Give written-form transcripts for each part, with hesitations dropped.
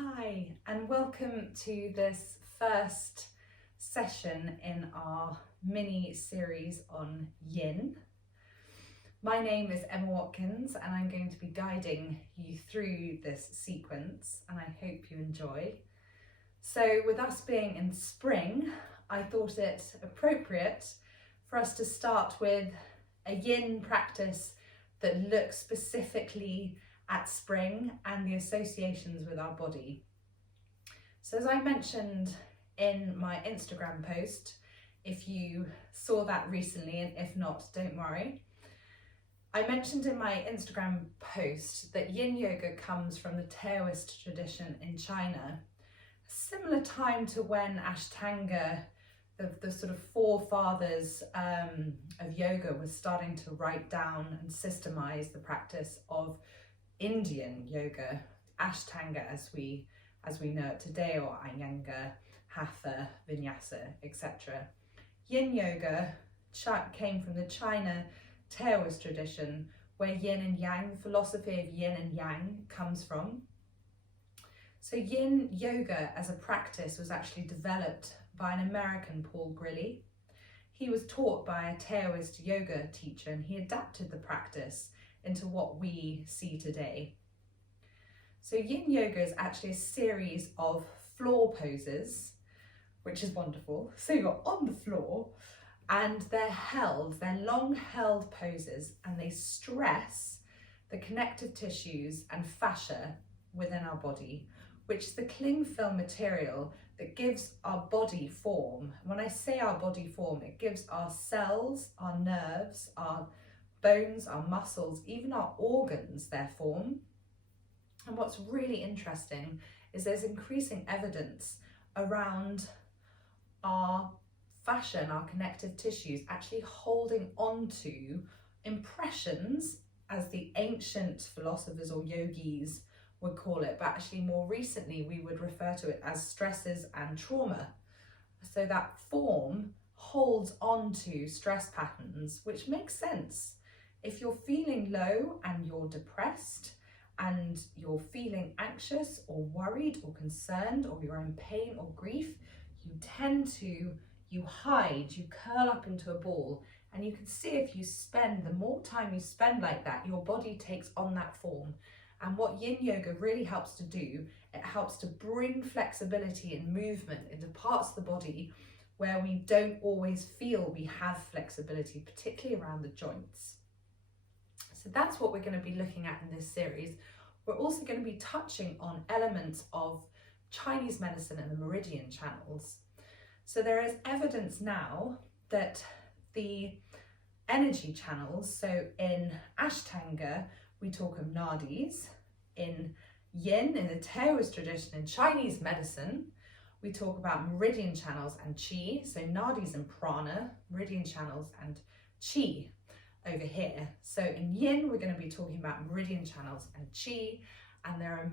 Hi, and welcome to this first session in our mini series on yin. My name is Emma Watkins and I'm going to be guiding you through this sequence, and I hope you enjoy. So with us being in spring, I thought it appropriate for us to start with a yin practice that looks specifically at spring and the associations with our body. So as I mentioned in my Instagram post, if you saw that recently, and if not, don't worry, I mentioned in my Instagram post that yin yoga comes from the Taoist tradition in China, a similar time to when Ashtanga, the sort of forefathers of yoga, was starting to write down and systemize the practice of Indian yoga, Ashtanga as we know it today, or Iyengar, Hatha, Vinyasa, etc. Yin yoga came from the China Taoist tradition, where yin and yang, the philosophy of yin and yang, comes from. So yin yoga as a practice was actually developed by an American, Paul Grilly. He was taught by a Taoist yoga teacher, and he adapted the practice into what we see today. So yin yoga is actually a series of floor poses, which is wonderful. So you're on the floor and they're long held poses, and they stress the connective tissues and fascia within our body, which is the cling film material that gives our body form. When I say our body form, it gives our cells, our nerves, our bones, our muscles, even our organs their form. And what's really interesting is there's increasing evidence around our fascia and our connective tissues actually holding on to impressions, as the ancient philosophers or yogis would call it, but actually more recently we would refer to it as stresses and trauma. So that form holds on to stress patterns, which makes sense. If you're feeling low and you're depressed and you're feeling anxious or worried or concerned, or you're in pain or grief, you hide, you curl up into a ball. And you can see, if you the more time you spend like that, your body takes on that form. And what yin yoga really helps to do, it helps to bring flexibility and movement into parts of the body where we don't always feel we have flexibility, particularly around the joints. So that's what we're going to be looking at in this series. We're also going to be touching on elements of Chinese medicine and the meridian channels. So there is evidence now that the energy channels, so in Ashtanga we talk of nadis, in yin, in the Taoist tradition, in Chinese medicine, we talk about meridian channels and qi. So nadis and prana, meridian channels and qi over here. So in yin, we're going to be talking about meridian channels and qi, and there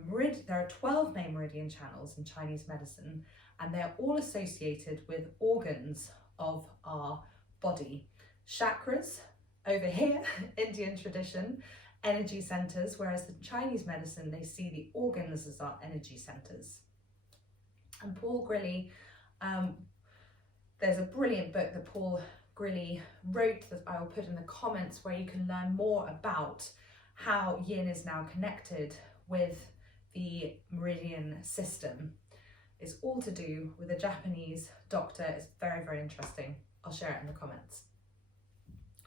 are 12 main meridian channels in Chinese medicine, and they're all associated with organs of our body. Chakras over here, Indian tradition, energy centers, whereas the Chinese medicine, they see the organs as our energy centers. And Paul Grilly, there's a brilliant book that Paul Grilly wrote that I will put in the comments, where you can learn more about how yin is now connected with the meridian system. It's all to do with a Japanese doctor. It's very, very interesting. I'll share it in the comments.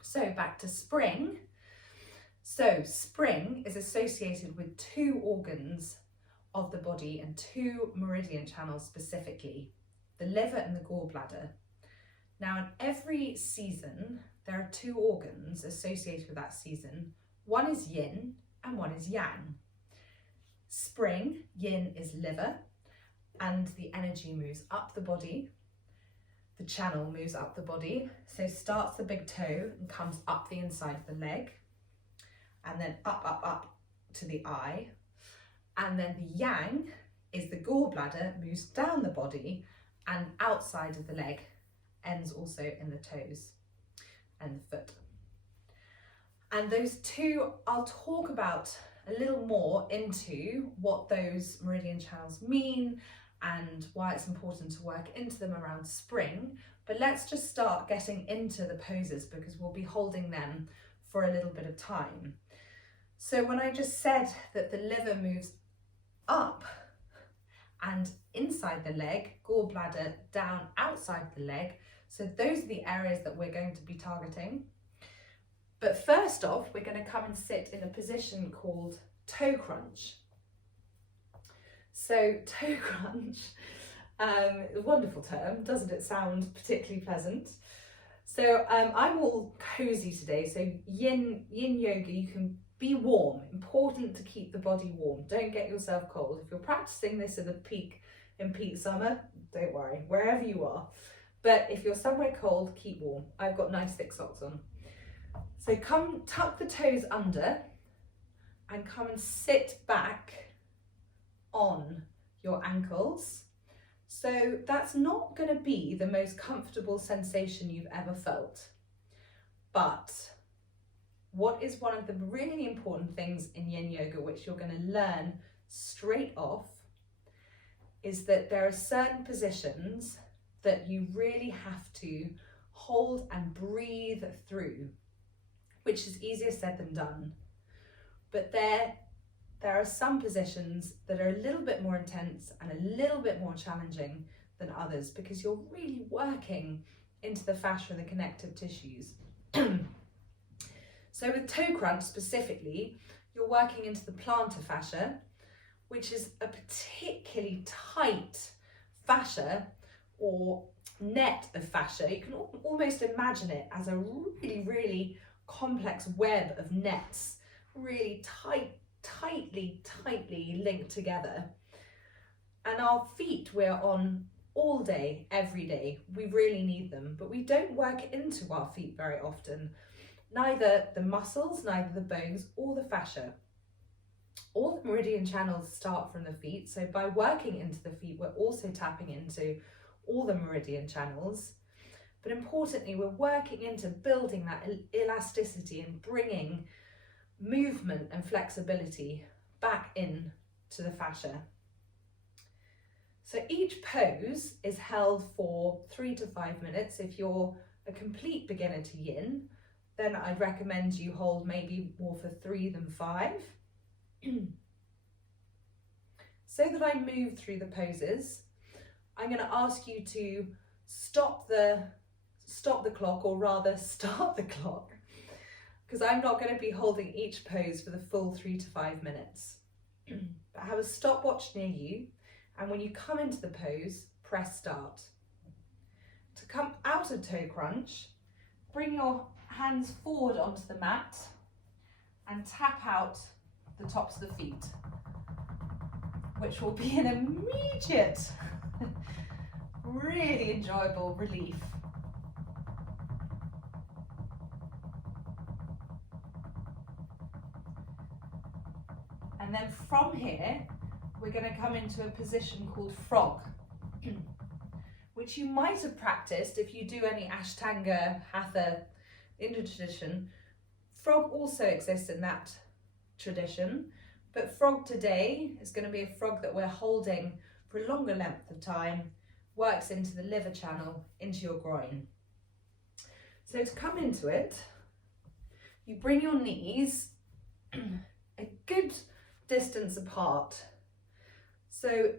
So back to spring. So spring is associated with two organs of the body and two meridian channels specifically, the liver and the gallbladder. Now, in every season, there are two organs associated with that season. One is yin and one is yang. Spring, yin is liver, and the energy moves up the body. The channel moves up the body. So starts the big toe and comes up the inside of the leg, and then up to the eye. And then the yang is the gallbladder, moves down the body and outside of the leg, ends also in the toes and the foot. And those two, I'll talk about a little more into what those meridian channels mean and why it's important to work into them around spring. But let's just start getting into the poses because we'll be holding them for a little bit of time. So when I just said that the liver moves up and inside the leg, gallbladder down outside the leg, so those are the areas that we're going to be targeting. But first off, we're going to come and sit in a position called toe crunch. So toe crunch, a wonderful term, doesn't it sound particularly pleasant? So I'm all cozy today, so yin yoga, you can be warm, important to keep the body warm, don't get yourself cold. If you're practicing this in peak summer, don't worry, wherever you are. But if you're somewhere cold, keep warm. I've got nice thick socks on. So come tuck the toes under and come and sit back on your ankles. So that's not going to be the most comfortable sensation you've ever felt. But what is one of the really important things in yin yoga, which you're going to learn straight off, is that there are certain positions that you really have to hold and breathe through, which is easier said than done. But there are some positions that are a little bit more intense and a little bit more challenging than others because you're really working into the fascia and the connective tissues. So with toe crunch specifically, you're working into the plantar fascia, which is a particularly tight fascia or net of fascia. You can almost imagine it as a really, really complex web of nets, really tightly linked together. And our feet we're on all day, every day. We really need them, but we don't work into our feet very often. Neither the muscles, neither the bones or the fascia. All the meridian channels start from the feet, so by working into the feet, we're also tapping into all the meridian channels. But importantly, we're working into building that elasticity and bringing movement and flexibility back in to the fascia. So each pose is held for 3 to 5 minutes. If you're a complete beginner to yin, then I'd recommend you hold maybe more for 3 than 5. So that I move through the poses, I'm going to ask you to stop the clock, or rather start the clock, because I'm not going to be holding each pose for the full 3 to 5 minutes. But have a stopwatch near you, and when you come into the pose, press start. To come out of toe crunch, bring your hands forward onto the mat and tap out the tops of the feet, which will be an immediate, really enjoyable relief. And then from here, we're going to come into a position called frog, which you might have practiced if you do any Ashtanga, Hatha, Indian tradition. Frog also exists in that tradition, but frog today is going to be a frog that we're holding for a longer length of time, works into the liver channel, into your groin. So to come into it, you bring your knees a good distance apart. So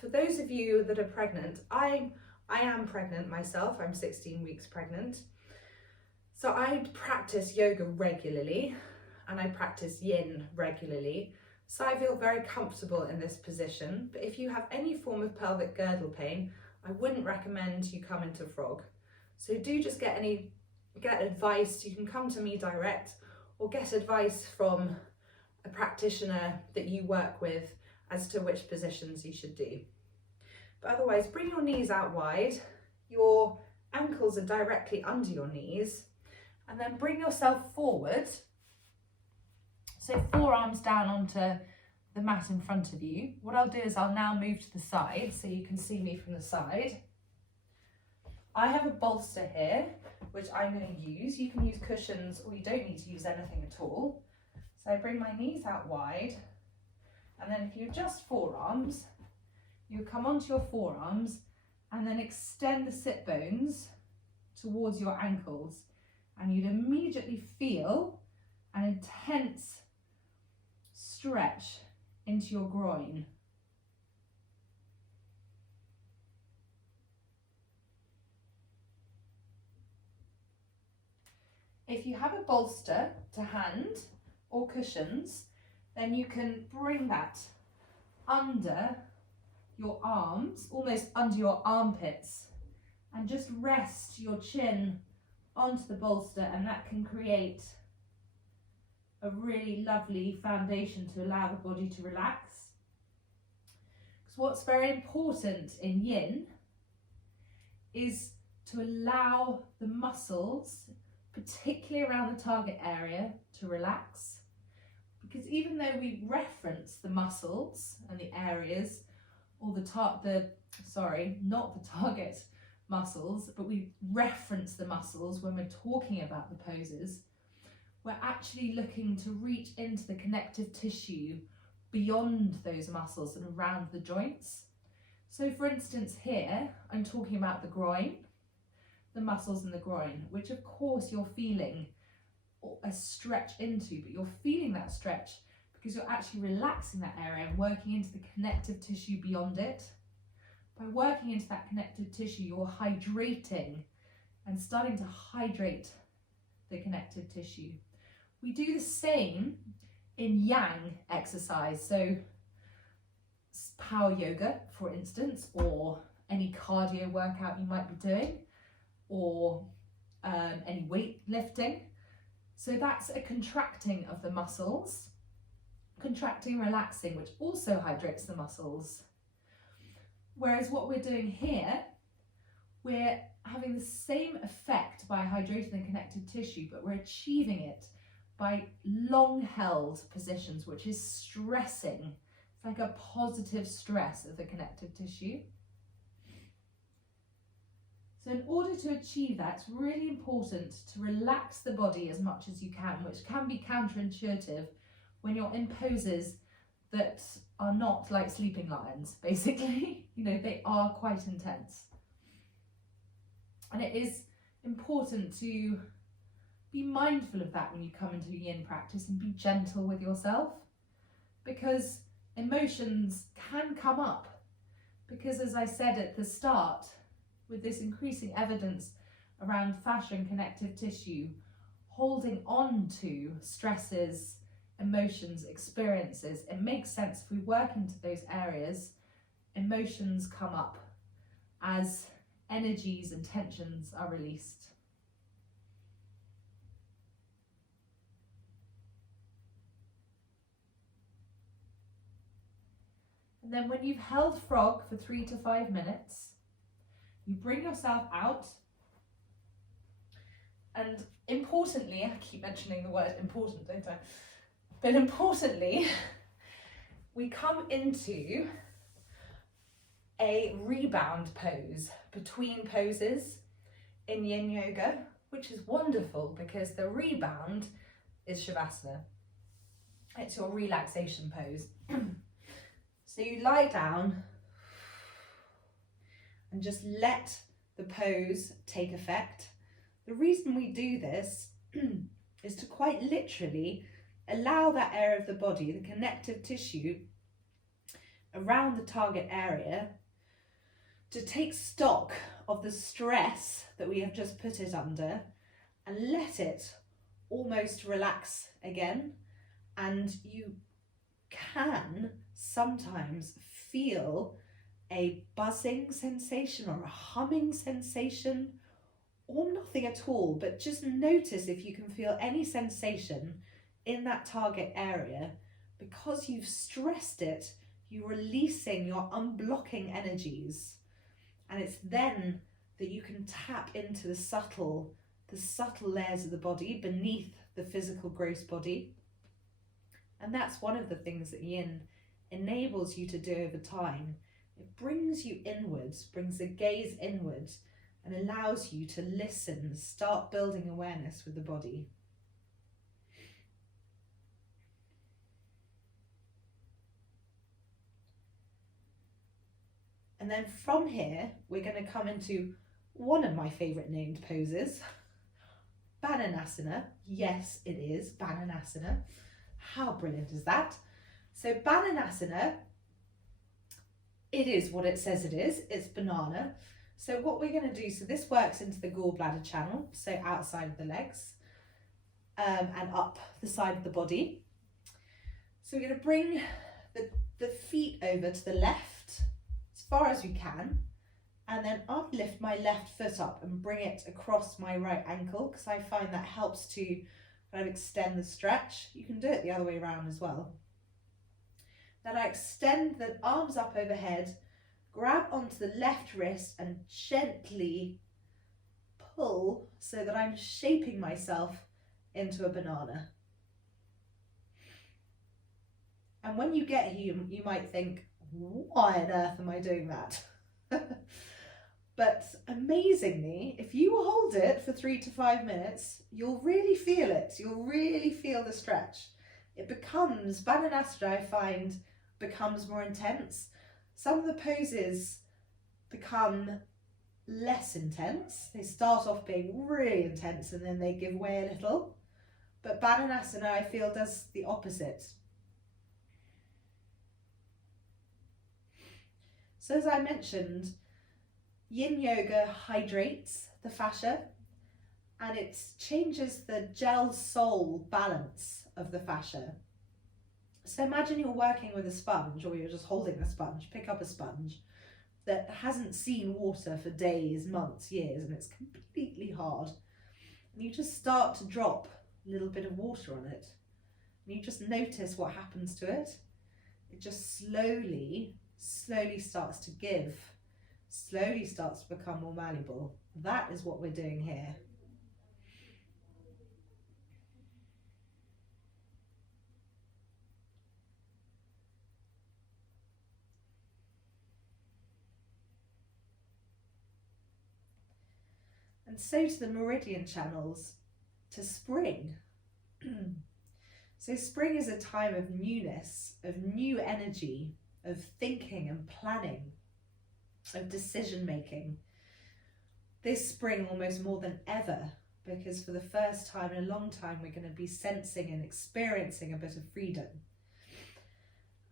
for those of you that are pregnant, I am pregnant myself, I'm 16 weeks pregnant. So I practice yoga regularly and I practice yin regularly. So I feel very comfortable in this position. But if you have any form of pelvic girdle pain, I wouldn't recommend you come into frog. So do just get advice. You can come to me direct or get advice from a practitioner that you work with as to which positions you should do. But otherwise, bring your knees out wide. Your ankles are directly under your knees. And then bring yourself forward. So forearms down onto the mat in front of you. What I'll do is I'll now move to the side so you can see me from the side. I have a bolster here, which I'm going to use. You can use cushions or you don't need to use anything at all. So I bring my knees out wide, and then if you adjust forearms, you come onto your forearms and then extend the sit bones towards your ankles, and you'd immediately feel an intense stretch into your groin. If you have a bolster to hand or cushions, then you can bring that under your arms, almost under your armpits, and just rest your chin onto the bolster, and that can create a really lovely foundation to allow the body to relax. Because what's very important in yin is to allow the muscles, particularly around the target area, to relax. Because even though we reference the muscles and the areas, or not the target muscles, but we reference the muscles when we're talking about the poses, we're actually looking to reach into the connective tissue beyond those muscles and around the joints. So for instance here, I'm talking about the groin, the muscles in the groin, which of course you're feeling a stretch into, but you're feeling that stretch because you're actually relaxing that area and working into the connective tissue beyond it. By working into that connective tissue, you're hydrating and starting to hydrate the connective tissue. We do the same in yang exercise, so power yoga, for instance, or any cardio workout you might be doing, or any weight lifting. So that's a contracting of the muscles, contracting, relaxing, which also hydrates the muscles. Whereas what we're doing here, we're having the same effect by hydrating the connective tissue, but we're achieving it by long held positions, which is stressing. It's like a positive stress of the connective tissue. So in order to achieve that, it's really important to relax the body as much as you can, which can be counterintuitive when you're in poses that are not like sleeping lions, basically. You know, they are quite intense. And it is important to be mindful of that when you come into yin practice, and be gentle with yourself, because emotions can come up. Because as I said at the start, with this increasing evidence around fascia and connective tissue, holding on to stresses, emotions, experiences, it makes sense if we work into those areas, emotions come up as energies and tensions are released. And then when you've held frog for 3 to 5 minutes, you bring yourself out, and importantly, I keep mentioning the word important, don't I? But importantly, we come into a rebound pose between poses in yin yoga, which is wonderful because the rebound is shavasana. It's your relaxation pose. So you lie down and just let the pose take effect. The reason we do this is to quite literally allow that area of the body, the connective tissue around the target area, to take stock of the stress that we have just put it under and let it almost relax again. And you can sometimes feel a buzzing sensation or a humming sensation, or nothing at all, but just notice if you can feel any sensation in that target area. Because you've stressed it, you're releasing, you're unblocking energies, and it's then that you can tap into the subtle layers of the body beneath the physical gross body. And that's one of the things that yin enables you to do over time. It brings you inwards, brings the gaze inwards, and allows you to listen, start building awareness with the body. And then from here, we're going to come into one of my favourite named poses, Bananasana. Yes, it is Bananasana. How brilliant is that? So Bananasana, it is what it says it is. It's banana. So what we're going to do, so this works into the gallbladder channel, so outside of the legs and up the side of the body. So we're going to bring the feet over to the left as far as we can, and then I'll lift my left foot up and bring it across my right ankle, because I find that helps to kind of extend the stretch. You can do it the other way around as well. Then I extend the arms up overhead, grab onto the left wrist and gently pull so that I'm shaping myself into a banana. And when you get here, you might think, why on earth am I doing that? But amazingly, if you hold it for 3 to 5 minutes, you'll really feel it. You'll really feel the stretch. It becomes, Bananasana I find, becomes more intense. Some of the poses become less intense. They start off being really intense and then they give way a little. But Bananasana I feel does the opposite. So as I mentioned, Yin Yoga hydrates the fascia and it changes the gel-sol balance of the fascia. So imagine you're working with a sponge, or you're just holding a sponge. Pick up a sponge that hasn't seen water for days, months, years, and it's completely hard. And you just start to drop a little bit of water on it. And you just notice what happens to it. It just slowly starts to give, slowly starts to become more malleable. That is what we're doing here. And so to the meridian channels, to spring. So spring is a time of newness, of new energy, of thinking and planning, of decision making. This spring almost more than ever, because for the first time in a long time we're going to be sensing and experiencing a bit of freedom.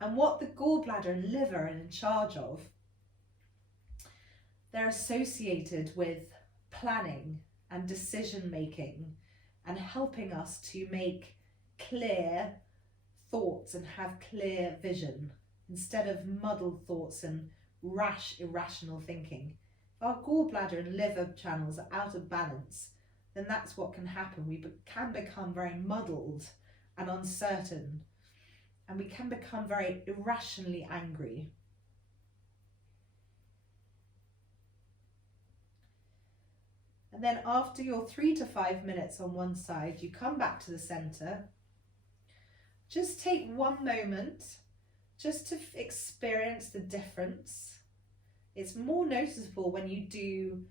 And what the gallbladder and liver are in charge of, they're associated with planning and decision making and helping us to make clear thoughts and have clear vision instead of muddled thoughts and rash, irrational thinking. If our gallbladder and liver channels are out of balance, then that's what can happen. We can become very muddled and uncertain, and we can become very irrationally angry. And then after your 3 to 5 minutes on one side, you come back to the center. Just take one moment just to experience the difference. It's more noticeable when you do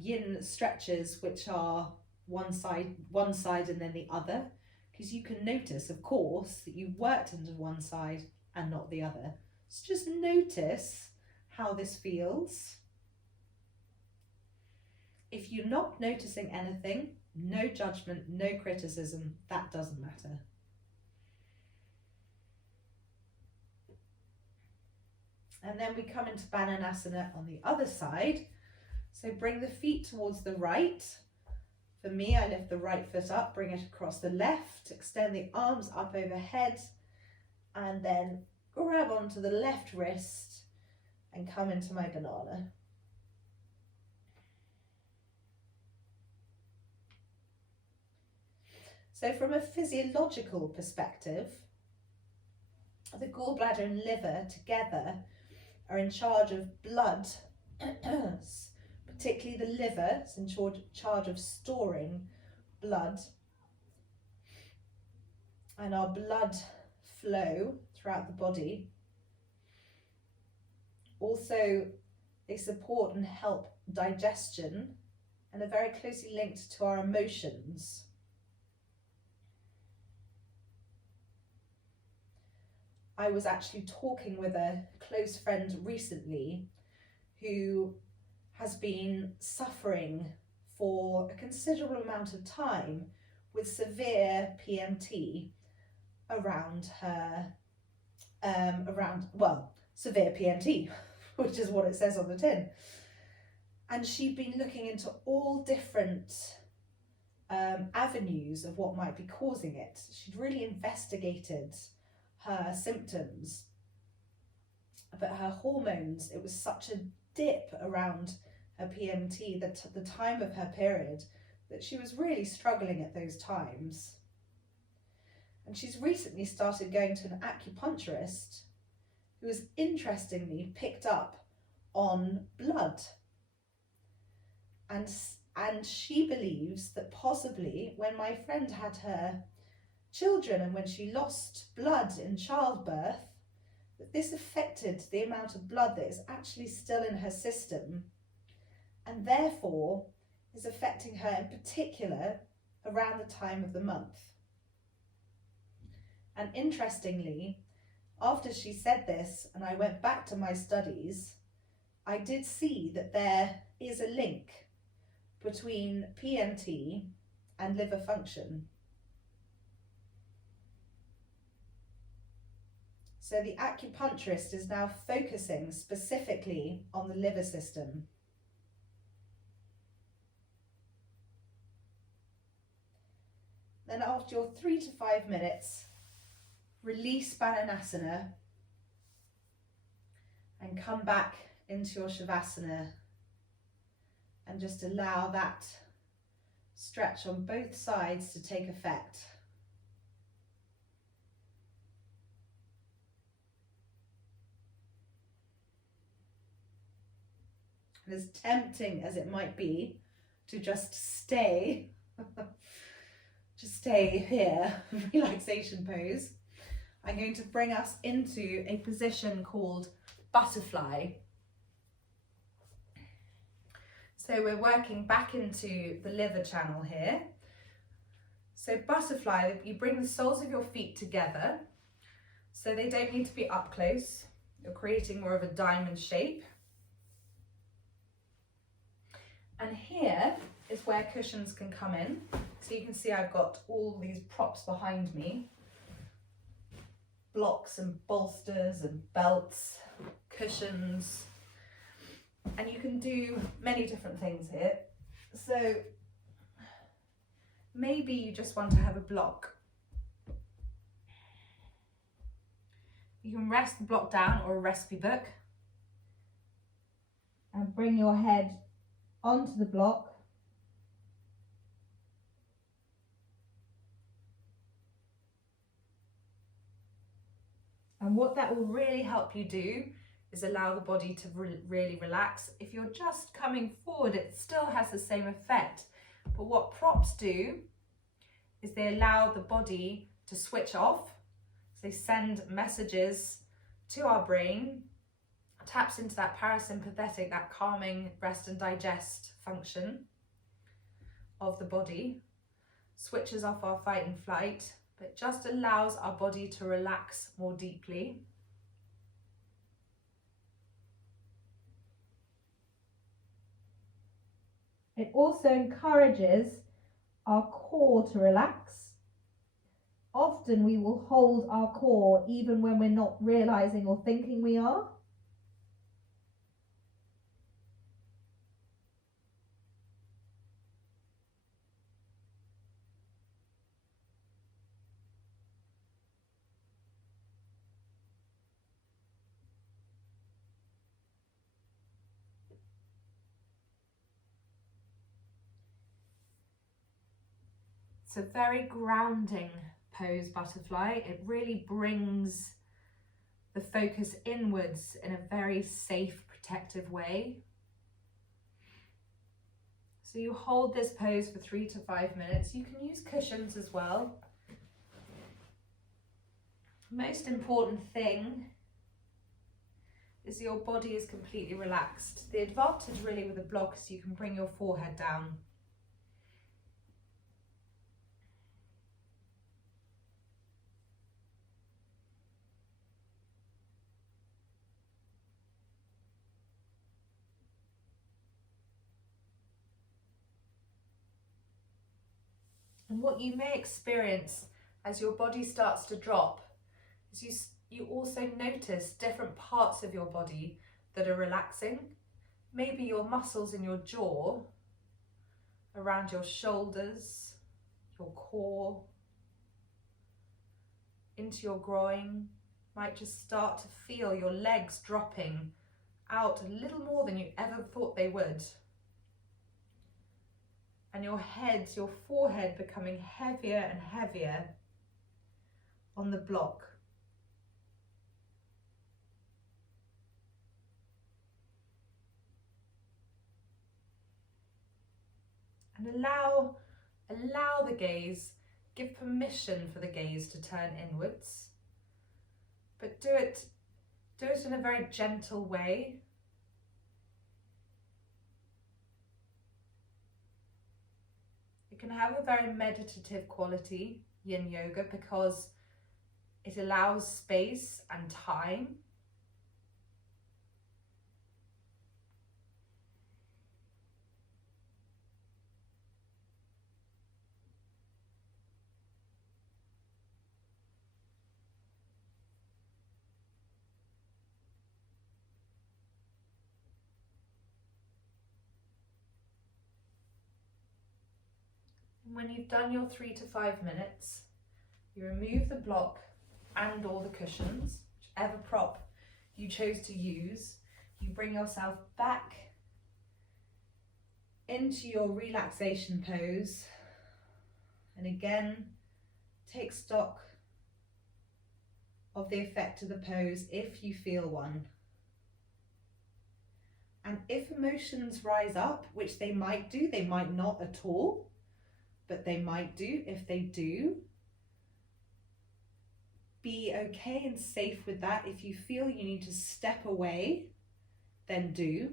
yin stretches, which are one side and then the other, because you can notice, of course, that you worked into one side and not the other. So just notice how this feels. If you're not noticing anything, no judgment, no criticism, that doesn't matter. And then we come into Bananasana on the other side. So bring the feet towards the right. For me, I lift the right foot up, bring it across the left, extend the arms up overhead, and then grab onto the left wrist and come into my banana. So from a physiological perspective, the gallbladder and liver together are in charge of blood, particularly the liver is in charge of storing blood, and our blood flow throughout the body. Also, they support and help digestion and are very closely linked to our emotions. I was actually talking with a close friend recently, who has been suffering for a considerable amount of time with severe PMT around her, severe PMT, which is what it says on the tin. And she'd been looking into all different avenues of what might be causing it. She'd really investigated her symptoms, but her hormones, it was such a dip around her PMT, the time of her period, that she was really struggling at those times. And she's recently started going to an acupuncturist who has interestingly picked up on blood. And she believes that possibly when my friend had her children and when she lost blood in childbirth, that this affected the amount of blood that is actually still in her system, and therefore is affecting her in particular around the time of the month. And interestingly, after she said this and I went back to my studies, I did see that there is a link between PMT and liver function. So the acupuncturist is now focusing specifically on the liver system. Then after your 3 to 5 minutes, release Bananasana and come back into your Shavasana and just allow that stretch on both sides to take effect. And as tempting as it might be to just stay here, relaxation pose, I'm going to bring us into a position called butterfly. So we're working back into the liver channel here. So butterfly, you bring the soles of your feet together, so they don't need to be up close. You're creating more of a diamond shape. And here is where cushions can come in. So you can see I've got all these props behind me. Blocks and bolsters and belts, cushions. And you can do many different things here. So maybe you just want to have a block. You can rest the block down or a recipe book and bring your head onto the block. And what that will really help you do is allow the body to really relax. If you're just coming forward, it still has the same effect. But what props do is they allow the body to switch off. So they send messages to our brain, taps into that parasympathetic, that calming rest and digest function of the body, switches off our fight and flight, but just allows our body to relax more deeply. It also encourages our core to relax. Often we will hold our core even when we're not realizing or thinking we are. It's a very grounding pose, butterfly. It really brings the focus inwards in a very safe, protective way. So you hold this pose for 3 to 5 minutes. You can use cushions as well. Most important thing is your body is completely relaxed. The advantage really with a block is you can bring your forehead down. And what you may experience as your body starts to drop is you also notice different parts of your body that are relaxing. Maybe your muscles in your jaw, around your shoulders, your core, into your groin, might just start to feel your legs dropping out a little more than you ever thought they would. And your head, your forehead becoming heavier and heavier on the block. And allow the gaze, give permission for the gaze to turn inwards, but do it in a very gentle way. It can have a very meditative quality, yin yoga, because it allows space and time. When you've done your 3 to 5 minutes, you remove the block and or the cushions, whichever prop you chose to use. You bring yourself back into your relaxation pose, and again, take stock of the effect of the pose if you feel one. And if emotions rise up, which they might do, they might not at all, but they might do. If they do, be okay and safe with that. If you feel you need to step away, then do.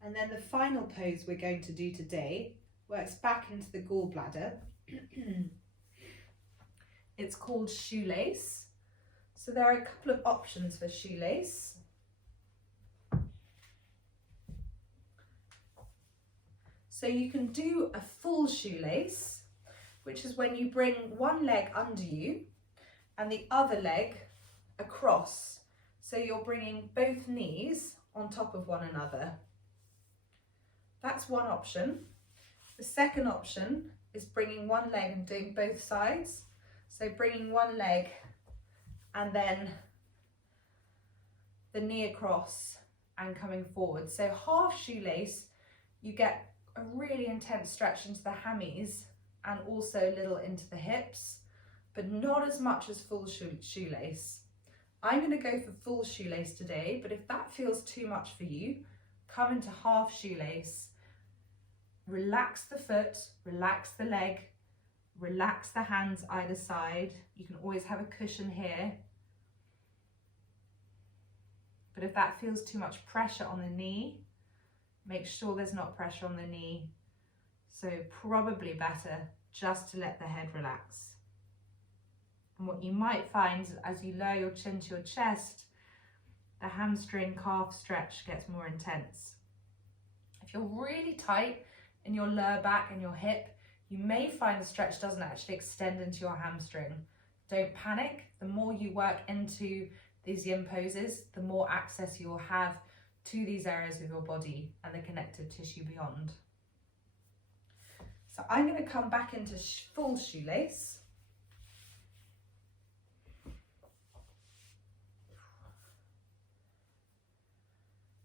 And then the final pose we're going to do today works back into the gallbladder. It's called shoelace. So there are a couple of options for shoelace. So you can do a full shoelace, which is when you bring one leg under you and the other leg across. So you're bringing both knees on top of one another. That's one option. The second option is bringing one leg and doing both sides. So bringing one leg and then the knee across and coming forward. So half shoelace, you get a really intense stretch into the hammies and also a little into the hips, but not as much as full shoelace. I'm going to go for full shoelace today, but if that feels too much for you, come into half shoelace. Relax the foot, relax the leg, relax the hands either side. You can always have a cushion here. But if that feels too much pressure on the knee, make sure there's not pressure on the knee. So probably better just to let the head relax. And what you might find is as you lower your chin to your chest, the hamstring calf stretch gets more intense. If you're really tight in your lower back and your hip, you may find the stretch doesn't actually extend into your hamstring. Don't panic. The more you work into these yin poses, the more access you'll have to these areas of your body and the connective tissue beyond. So I'm going to come back into full shoelace.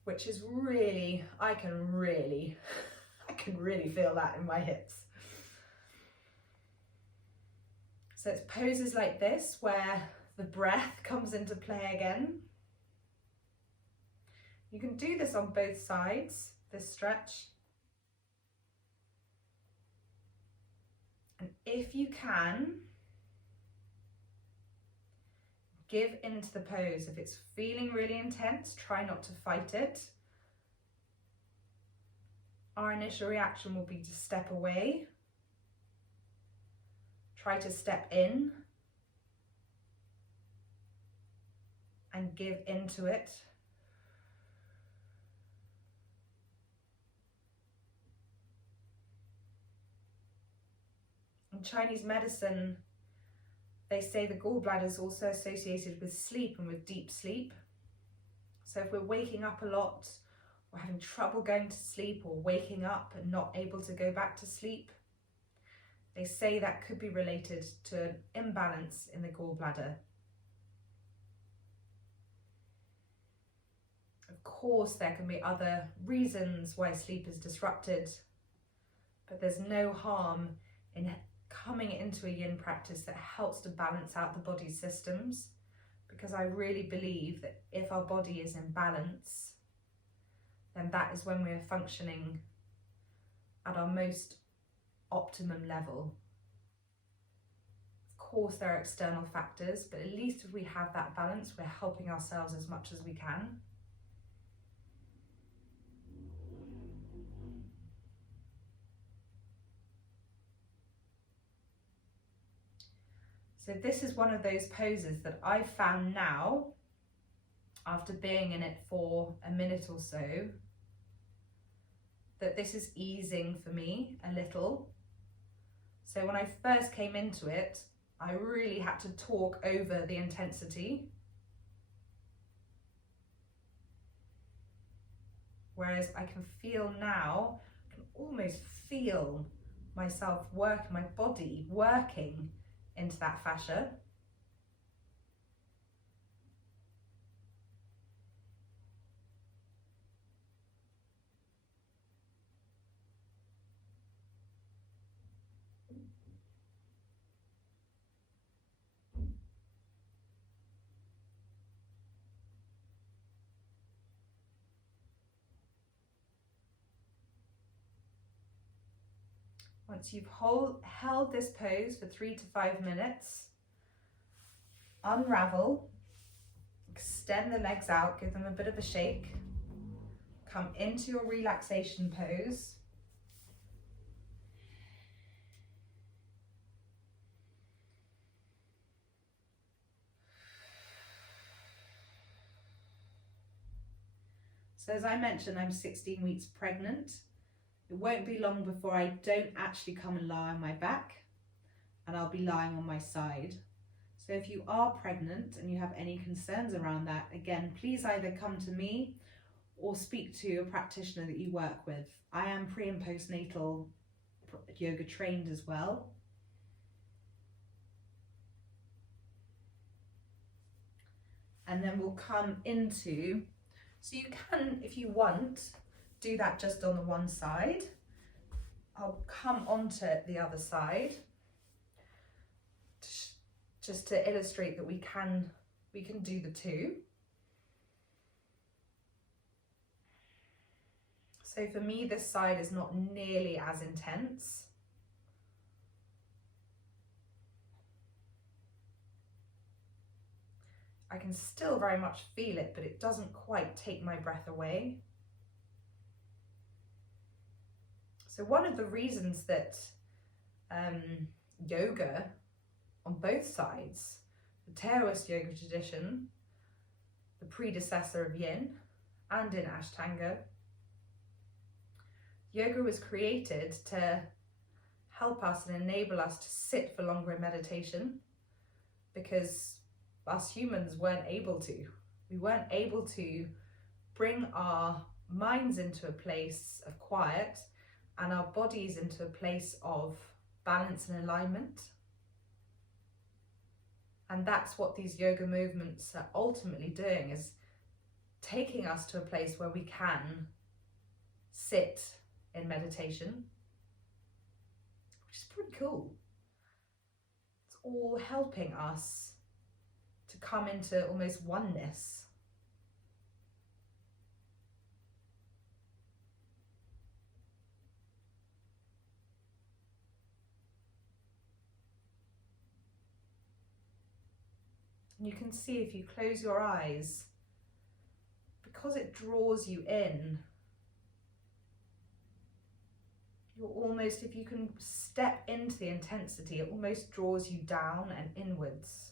Which is really, I can really feel that in my hips. So it's poses like this where the breath comes into play again. You can do this on both sides, this stretch. And if you can, give into the pose. If it's feeling really intense, try not to fight it. our initial reaction will be to step away, try to step in and give into it. In Chinese medicine, they say the gallbladder is also associated with sleep and with deep sleep. So if we're waking up a lot, or having trouble going to sleep, or waking up and not able to go back to sleep, they say that could be related to an imbalance in the gallbladder. Of course, there can be other reasons why sleep is disrupted, but there's no harm in coming into a yin practice that helps to balance out the body's systems, because I really believe that if our body is in balance, then that is when we're functioning at our most optimum level. Of course, there are external factors, but at least if we have that balance, we're helping ourselves as much as we can. So this is one of those poses that I've found now, after being in it for a minute or so, that this is easing for me a little. So when I first came into it, I really had to talk over the intensity. Whereas I can feel now, I can almost feel myself my body working into that fascia. Once you've held this pose for 3 to 5 minutes, unravel, extend the legs out, give them a bit of a shake, come into your relaxation pose. So as I mentioned, I'm 16 weeks pregnant. It won't be long before I don't actually come and lie on my back, and I'll be lying on my side. So if you are pregnant and you have any concerns around that, again, please either come to me or speak to a practitioner that you work with. I am pre and postnatal yoga trained as well. And then we'll come into, so you can, if you want, do that just on the one side. I'll come onto the other side just to illustrate that we can do the two. So for me, this side is not nearly as intense. I can still very much feel it, but it doesn't quite take my breath away. So one of the reasons that yoga on both sides, the Taoist yoga tradition, the predecessor of yin, and in Ashtanga, yoga was created to help us and enable us to sit for longer in meditation, because us humans weren't able to. We weren't able to bring our minds into a place of quiet and our bodies into a place of balance and alignment. And that's what these yoga movements are ultimately doing, is taking us to a place where we can sit in meditation, which is pretty cool. It's all helping us to come into almost oneness. And you can see, if you close your eyes, because it draws you in, Almost, if you can step into the intensity, it almost draws you down and inwards.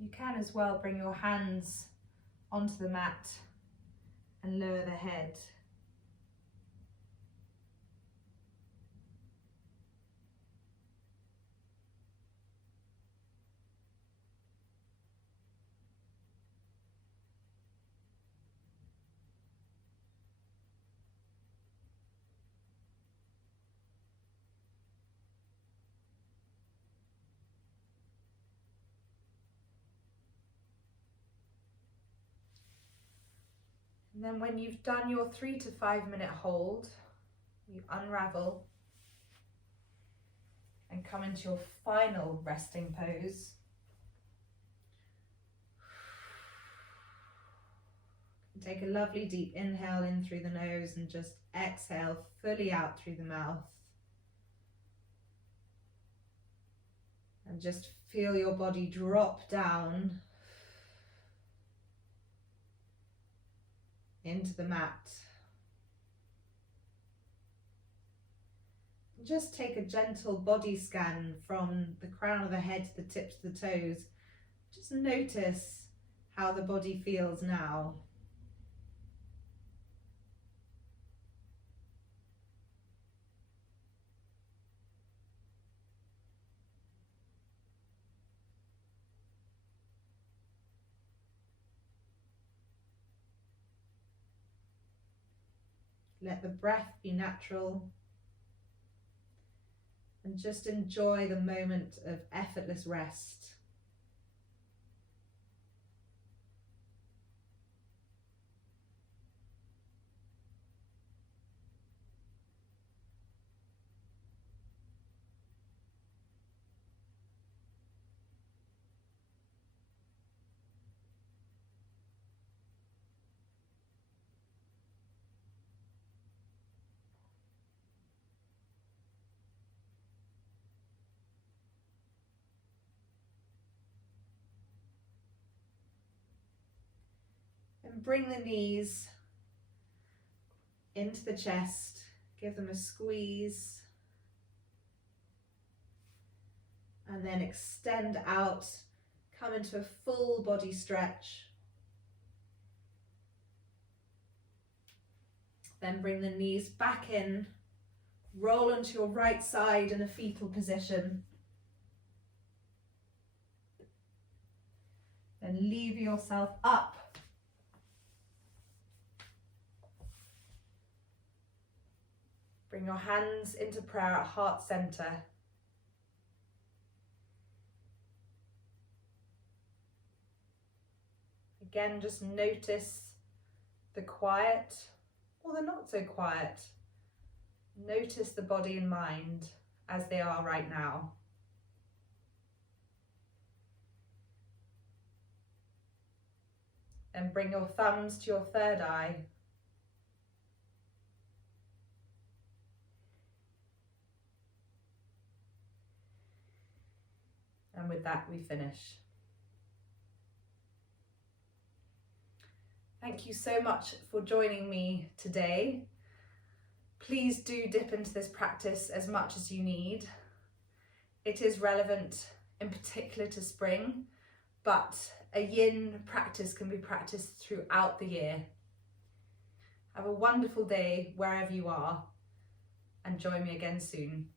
You can as well bring your hands onto the mat and lower the head. And then when you've done your 3 to 5 minute hold, you unravel and come into your final resting pose. Take a lovely deep inhale in through the nose and just exhale fully out through the mouth. And just feel your body drop down into the mat. Just take a gentle body scan from the crown of the head to the tips of the toes. Just notice how the body feels now. Let the breath be natural and just enjoy the moment of effortless rest. And bring the knees into the chest, give them a squeeze, and then extend out, come into a full body stretch. Then bring the knees back in, roll onto your right side in a fetal position. Then lever yourself up. Bring your hands into prayer at heart center. Again, just notice the quiet or the not so quiet. Notice the body and mind as they are right now. Then bring your thumbs to your third eye. And with that, we finish. Thank you so much for joining me today. Please do dip into this practice as much as you need. It is relevant in particular to spring, but a yin practice can be practiced throughout the year. Have a wonderful day wherever you are, and join me again soon.